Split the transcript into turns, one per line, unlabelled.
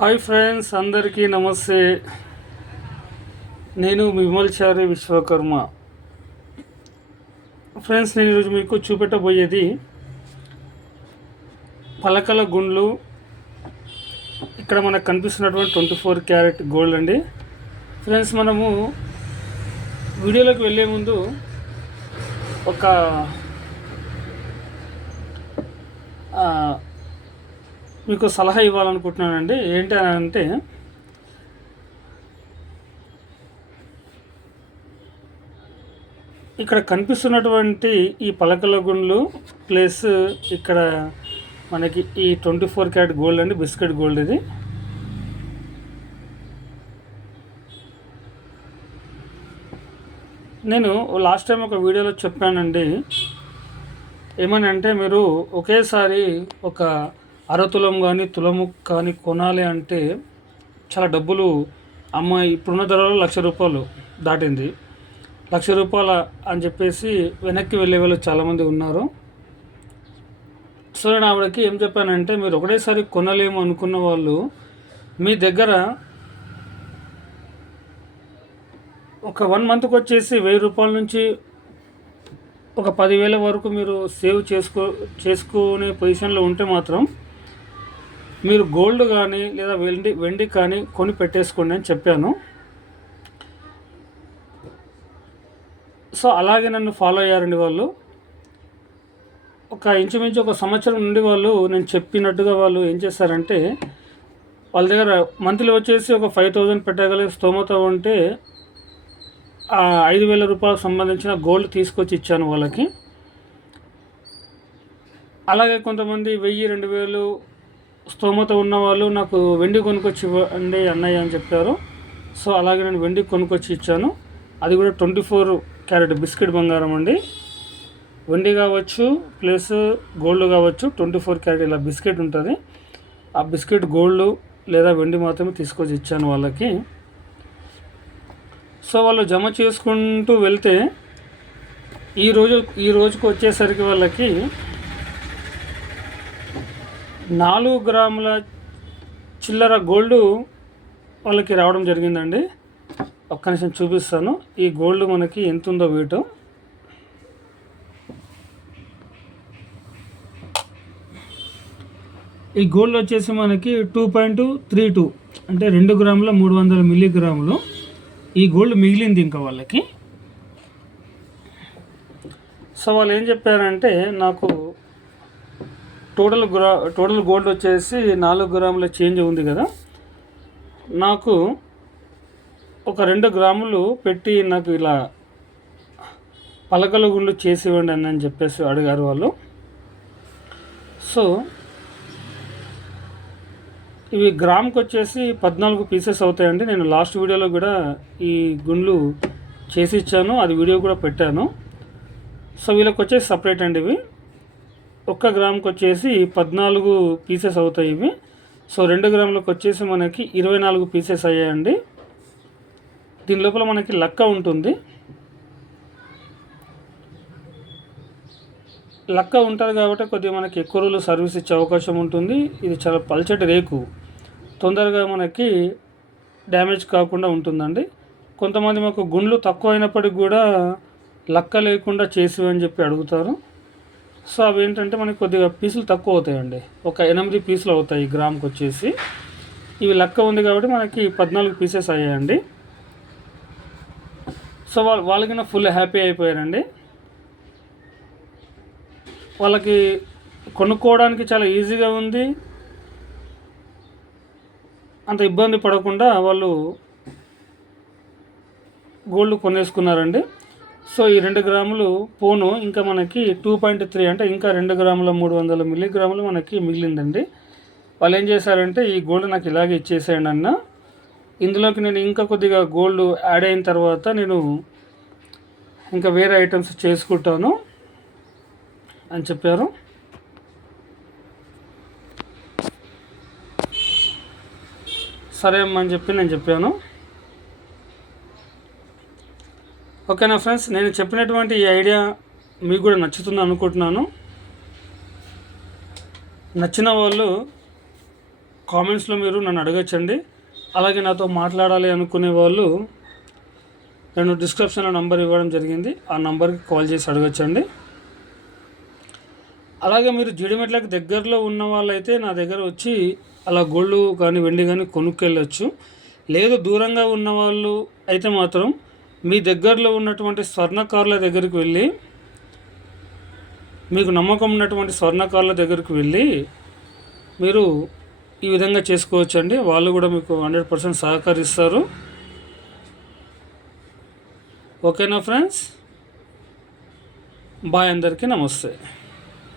Hi friends అందరికీ నమస్తే. నేను విమల్చారి విశ్వకర్మ. ఫ్రెండ్స్ నేను ఈరోజు మీకు చూపెట్టబోయేది పలకల గుండ్లు. ఇక్కడ మనకు కనిపిస్తున్నటువంటి ట్వంటీ ఫోర్ క్యారెట్ గోల్డ్ అండి. ఫ్రెండ్స్ మనము వీడియోలోకి వెళ్ళే ముందు ఒక మీకు సలహా ఇవ్వాలనుకుంటున్నానండి. ఏంటి అని అంటే ఇక్కడ కనిపిస్తున్నటువంటి ఈ పలకల గుండ్లు ప్లస్ ఇక్కడ మనకి ఈ ట్వంటీ ఫోర్ క్యారెట్ గోల్డ్ అండి బిస్కెట్ గోల్డ్ ఇది. నేను లాస్ట్ టైం ఒక వీడియోలో చెప్పానండి. ఏమని అంటే మీరు ఒకేసారి ఒక అర తులం కానీ తులము కానీ కొనాలి అంటే చాలా డబ్బులు అమ్మాయి ఇప్పుడున్న ధరలో లక్ష రూపాయలు దాటింది. లక్ష రూపాయల అని చెప్పేసి వెనక్కి వెళ్ళే వాళ్ళు చాలామంది ఉన్నారు. సో నేను ఆవిడకి ఏం చెప్పానంటే మీరు ఒకటేసారి కొనలేము అనుకున్న వాళ్ళు మీ దగ్గర ఒక వన్ మంత్కి వచ్చేసి వెయ్యి రూపాయల నుంచి ఒక పదివేల వరకు మీరు సేవ్ చేసుకో చేసుకునే పొజిషన్లో ఉంటే మాత్రం మీరు గోల్డ్ కానీ లేదా వెండి వెండి కానీ కొని పెట్టేసుకోండి అని చెప్పాను. సో అలాగే నన్ను ఫాలో అయ్యారండి వాళ్ళు. ఒక ఇంచుమించు ఒక సంవత్సరం నుండి వాళ్ళు నేను చెప్పినట్టుగా వాళ్ళు ఏం చేస్తారంటే వాళ్ళ దగ్గర మంత్లీ వచ్చేసి ఒక ఫైవ్ థౌజండ్ పెట్టగలిగే స్తోమత ఉంటే ఆ ఐదు వేల రూపాయలకు సంబంధించిన గోల్డ్ తీసుకొచ్చి ఇచ్చాను వాళ్ళకి. అలాగే కొంతమంది వెయ్యి రెండు వేలు స్తోమత ఉన్న వాళ్ళు నాకు వెండి కొనుక్కొచ్చి ఇవ్వండి అన్నయ్య అని చెప్పారు. సో అలాగే నేను వెండి కొనుక్కొచ్చి ఇచ్చాను. అది కూడా ట్వంటీ ఫోర్ క్యారెట్ బిస్కెట్ బంగారం అండి. వెండి కావచ్చు ప్లస్ గోల్డ్ కావచ్చు ట్వంటీ ఫోర్ క్యారెట్ ఇలా బిస్కెట్ ఉంటుంది. ఆ బిస్కెట్ గోల్డ్ లేదా వెండి మాత్రమే తీసుకొచ్చి ఇచ్చాను వాళ్ళకి. సో వాళ్ళు జమ చేసుకుంటూ వెళ్తే ఈ రోజు ఈ రోజుకు వచ్చేసరికి వాళ్ళకి నాలుగు గ్రాముల చిల్లర గోల్డ్ వాళ్ళకి రావడం జరిగిందండి. ఒక్క నిమిషం చూపిస్తాను. ఈ గోల్డ్ మనకి ఎంత ఉందో వెయిట్ ఈ గోల్డ్ వచ్చేసి మనకి టూ పాయింట్ త్రీ టూ అంటే రెండు గ్రాముల మూడు వందల మిల్లీగ్రాములు. ఈ గోల్డ్ మిగిలింది ఇంకా వాళ్ళకి. సో వాళ్ళు ఏం చెప్పారంటే నాకు టోటల్ గ్రా టోటల్ గోల్డ్ వచ్చేసి నాలుగు గ్రాముల చేంజ్ ఉంది కదా. నాకు ఒక రెండు గ్రాములు పెట్టి నాకు ఇలా పలకల గుండు చేసి ఇవ్వండి అని అని చెప్పేసి అడిగారు వాళ్ళు. సో ఇవి గ్రామ్కి వచ్చేసి పద్నాలుగు పీసెస్ అవుతాయండి. నేను లాస్ట్ వీడియోలో కూడా ఈ గుండ్లు చేసి ఇచ్చాను. అది వీడియో కూడా పెట్టాను. సో వీళ్ళకి వచ్చేసి సపరేట్ అండి ఇవి. ఒక్క గ్రామ్కి వచ్చేసి పద్నాలుగు పీసెస్ అవుతాయి ఇవి. సో రెండు గ్రాములకు వచ్చేసి మనకి ఇరవై నాలుగు పీసెస్ అయ్యాయండి. దీని లోపల మనకి లక్క ఉంటుంది. లక్క ఉంటుంది కాబట్టి కొద్దిగా మనకి ఎక్కువ రోజులు సర్వీస్ ఇచ్చే అవకాశం ఉంటుంది. ఇది చాలా పల్చటి రేకు. తొందరగా మనకి డ్యామేజ్ కాకుండా ఉంటుందండి. కొంతమంది మాకు గుండ్లు తక్కువ అయినప్పటికి కూడా లక్క లేకుండా చేసి అని చెప్పి అడుగుతారు. సో అవి ఏంటంటే మనకి కొద్దిగా పీసులు తక్కువ అవుతాయండి. ఒక ఎనిమిది పీసులు అవుతాయి గ్రామ్కి వచ్చేసి. ఇవి లెక్క ఉంది కాబట్టి మనకి పద్నాలుగు పీసెస్ అయ్యాయండి. సో వాళ్ళు వాళ్ళకైనా ఫుల్ హ్యాపీ అయిపోయారండి వాళ్ళకి కొనుక్కోవడానికి చాలా ఈజీగా ఉంది. అంత ఇబ్బంది పడకుండా వాళ్ళు గోల్డ్ కొనేసుకున్నారండి. సో ఈ రెండు గ్రాములు పోను ఇంకా మనకి టూ పాయింట్ త్రీ అంటే ఇంకా రెండు గ్రాముల మూడు వందల మిల్లీగ్రాములు మనకి మిగిలిందండి. వాళ్ళు ఏం చేశారంటే ఈ గోల్డ్ నాకు ఇలాగే ఇచ్చేసేయండి అన్న. ఇందులోకి నేను ఇంకా కొద్దిగా గోల్డ్ యాడ్ అయిన తర్వాత నేను ఇంకా వేరే ఐటమ్స్ చేసుకుంటాను అని చెప్పారు. సరే అమ్మ అని చెప్పి నేను చెప్పాను. ఓకేనా ఫ్రెండ్స్? నేను చెప్పినటువంటి ఈ ఐడియా మీకు కూడా నచ్చుతుంది అనుకుంటున్నాను. నచ్చిన వాళ్ళు కామెంట్స్లో మీరు నన్ను అడగచ్చండి. అలాగే నాతో మాట్లాడాలి అనుకునే వాళ్ళు నేను డిస్క్రిప్షన్లో నంబర్ ఇవ్వడం జరిగింది. ఆ నంబర్కి కాల్ చేసి అడగచ్చండి. అలాగే మీరు జీడిమెట్లకు దగ్గరలో ఉన్న వాళ్ళైతే నా దగ్గర వచ్చి అలా గోల్డ్ కానీ వెండి కానీ కొనుక్కెళ్ళచ్చు. లేదు దూరంగా ఉన్న వాళ్ళు అయితే మాత్రం మీ దగ్గరలో ఉన్నటువంటి స్వర్ణకారుల దగ్గరికి వెళ్ళి మీకు నమ్మకం ఉన్నటువంటి స్వర్ణకారుల దగ్గరికి వెళ్ళి మీరు ఈ విధంగా చేసుకోవచ్చండి. వాళ్ళు కూడా మీకు హండ్రెడ్ పర్సెంట్ సహకరిస్తారు. ఓకేనా ఫ్రెండ్స్? బాయ్ అందరికీ నమస్తే.